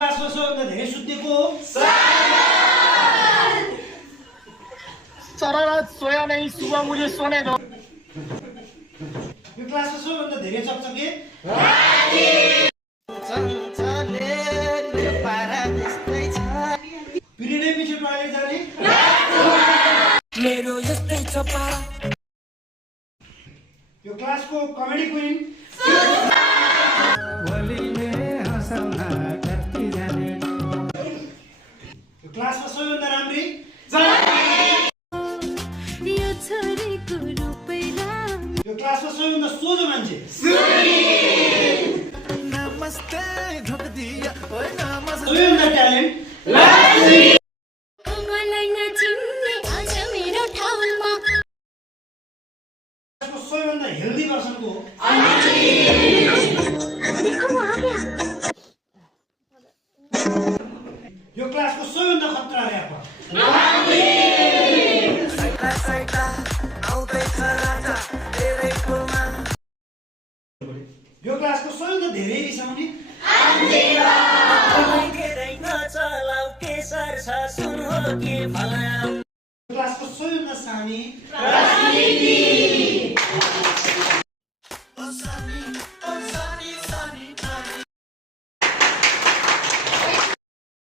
क्लासमा सबैभन्दा धेरै सुत्नेको शरारत सोया नहीं, सुबह मुझे सोने दो। यो क्लासमा सबैभन्दा धेरै चकचके पिरियडै पछि टोयलेट जाने यो क्लासको कमेडी क्वीन यो क्लासमा सबैभन्दा राम्री यो क्लासमा सबैभन्दा सोझो मान्छे सबैभन्दा ट्यालेन्ट क्लासको सबैभन्दा हेल्दी पर्सनको यो क्लासको सबैभन्दा खतरा र्यापर यो क्लासको सबैभन्दा धेरै रिसाउने क्लासको सबैभन्दा सानी